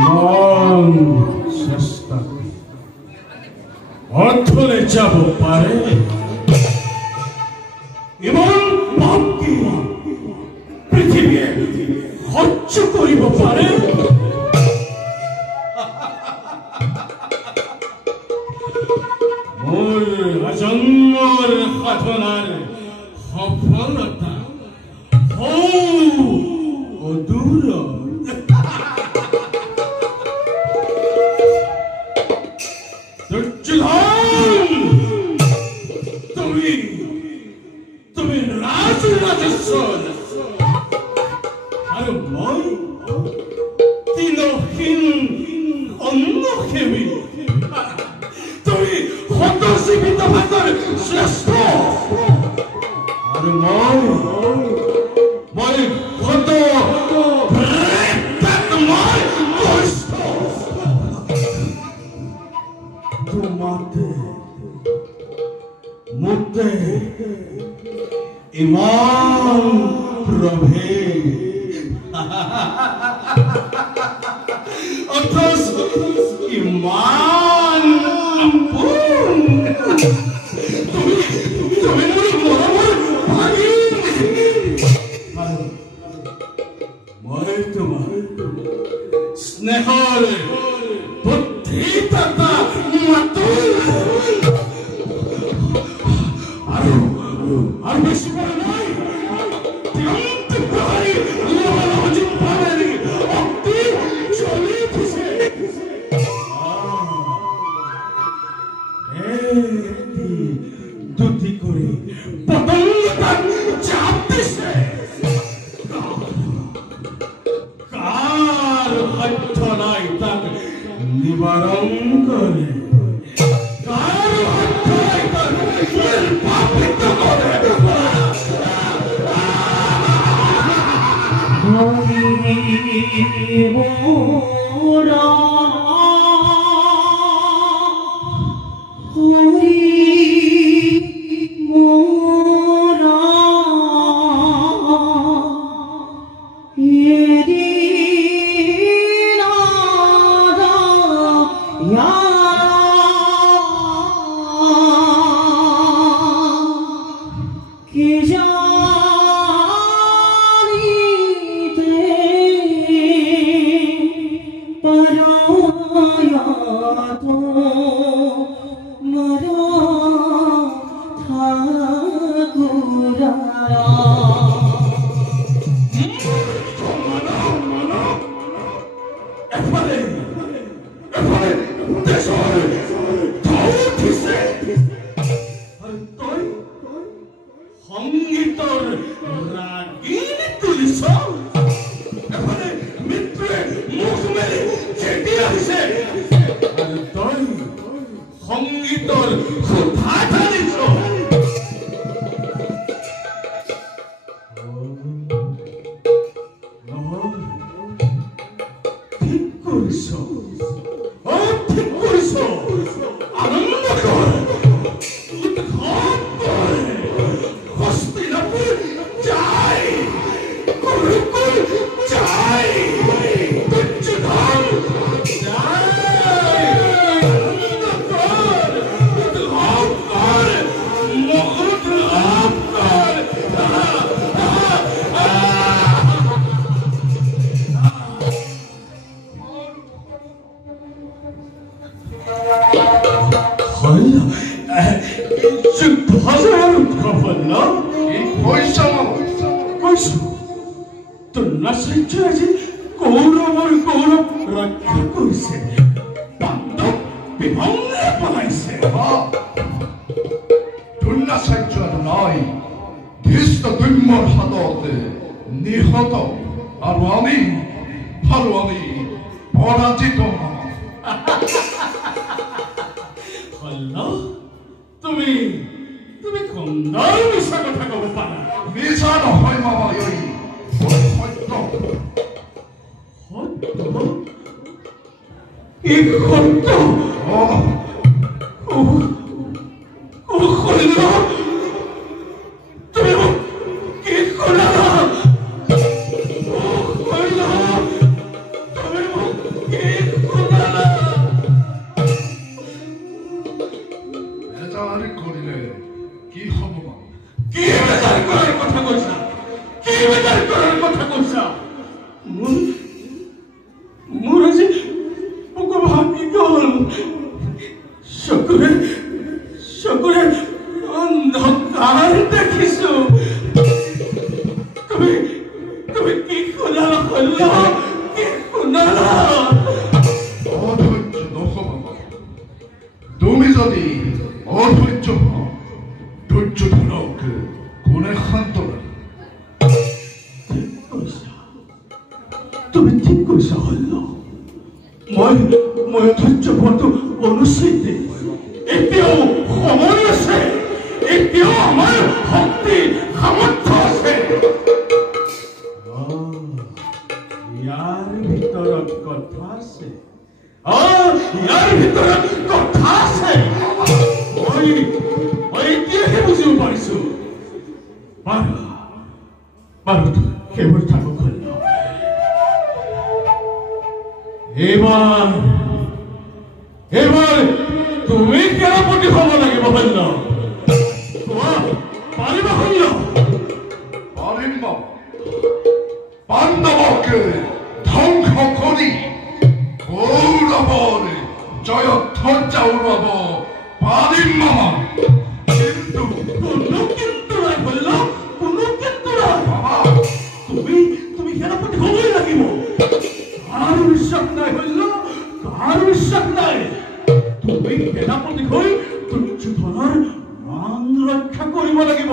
ইমান চেষ্টা অৰ্থলে যাব পাৰে ইমান পাপ কি পৃথিৱীয়ে সহ্য কৰিব পাৰে মোৰ আজন্মৰ সাধনাৰ সফলতা অদূৰ তুমি ৰাজেশ্বৰ আৰু মই তিলহীন অন্নসেৱী তুমি সতজীৱিত ভাতৰ শ্ৰেষ্ঠ আৰু মই সত তোমাতে মুক্তে ইমান প্ৰভেদ অথচ ইমান আপোন তুমি মোৰ মৰমৰ ভাগিন মই তোমাৰ স্নেহৰ বুদ্ধিদাতা মাতুল আৰু বেছি পৰা নাই দুটি কৰি পতংগতাক চাপ দিছে কাৰ সাধ্য নাই তাক নিবাৰণ কৰে কাৰ সাধ্য নাই তাক নিৰ্বাপিত কৰে সংগীতৰ ৰাগিনী তুলিছ মিত্ৰে মুখ মেলি খেতি আহিছে আৰু তই সংগীতৰ সুধা ঢালিছ ঠিক কৰিছ ঠিক কৰিছ আনন্দ কৰ কৌৰৱৰ গৌৰৱ ৰক্ষা কৰিছে পাণ্ডৱ বিভংগে পলাইছে দ্ৰোণাচাৰ্য নহয় ধৃষ্টদ্যুম্নৰ হাততে নিহত আৰু আমি পৰাজিত তুমি সুন্দৰ মিছা কথা ক'ব পাৰা মিছা নহয় মামা সত্য এই সত্য তুমি কি কৰা তুমি বেজাৰ কৰিলে কি হ'ব বাৰু? কি বেজাৰ কৰাৰ কথা কৈছা? কি বেজাৰ কৰাৰ কথা কৈছা? মোৰ আজি বুকু ভাঙি গ'ল। চকুৰে অন্ধকাৰ দেখিছো। তুমি কি শুনালা হল্ল? কি শুনালা? অধৈৰ্য নহ'ব। তুমি যদি অধৈৰ্য হোৱা, ধৈৰ্য ধৰক, কোনে শান্ত ৰাখে? তুমি ঠিক কৈছা হল্ল। মই অধৈৰ্য হোৱাটো অনুচিত। এতিয়াও সময় আছে, এতিয়াও আমাৰ শক্তি সামৰ্থ্য আছে। ইয়াৰ ভিতৰত কথা আছে। ইয়াৰ ভিতৰত কথা আছে। মই এতিয়াহে বুজিব পাৰিছো। বাৰু সেইবোৰ থাকক হল্ল। এইবাৰ তুমি সেনাপতি হ'ব লাগিব হল্ল। পাৰিবা হল্ল? পাৰিম বাৰু। পাণ্ডৱকে ধ্বংস কৰি কৌৰৱৰ জয়ধ্বজা উৰুৱাব পাৰিম মামা। কিন্তু কোনো কিন্তু নাই হল্ল, কোনো কিন্তু নাই। মামা, তুমি সেনাপতি হ'বই লাগিব। কাৰো বিশ্বাস নাই হল্ল, কাৰো বিশ্বাস নাই। তুমি সেনাপতি হৈ দুৰ্যোধনৰ মান ৰক্ষা কৰিব লাগিব।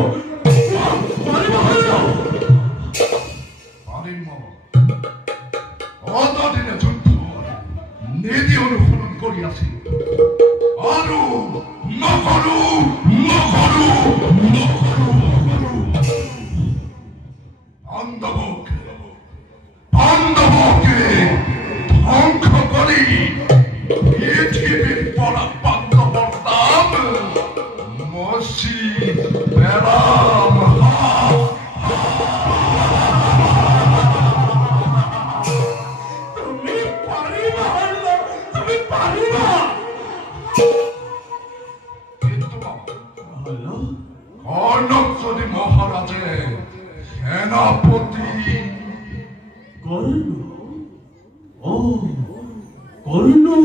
পাৰিবা হল্ল? পাৰিম মামা। অতদিনে যুদ্ধ নীতি অনুসৰণ কৰি আছিল আৰু নকৰো। পাণ্ডৱকে ধ্বংস কৰি পৃথিৱীৰ পৰা পাণ্ডৱৰ নাম মচি পেলাম। তুমি পাৰিবা হল্ল, তুমি পাৰিবা। কিন্তু মামা, হল্ল, কৰ্ণক যদি মহাৰাজে সেনাপতি কৰ্ণ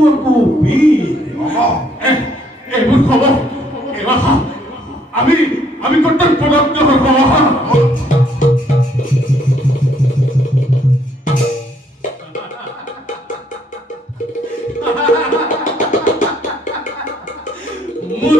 আকৌ বীৰ। মামা, এইবোৰ খবৰ আমি কৰ্তব্যদগ্ধ খবৰ। মোৰ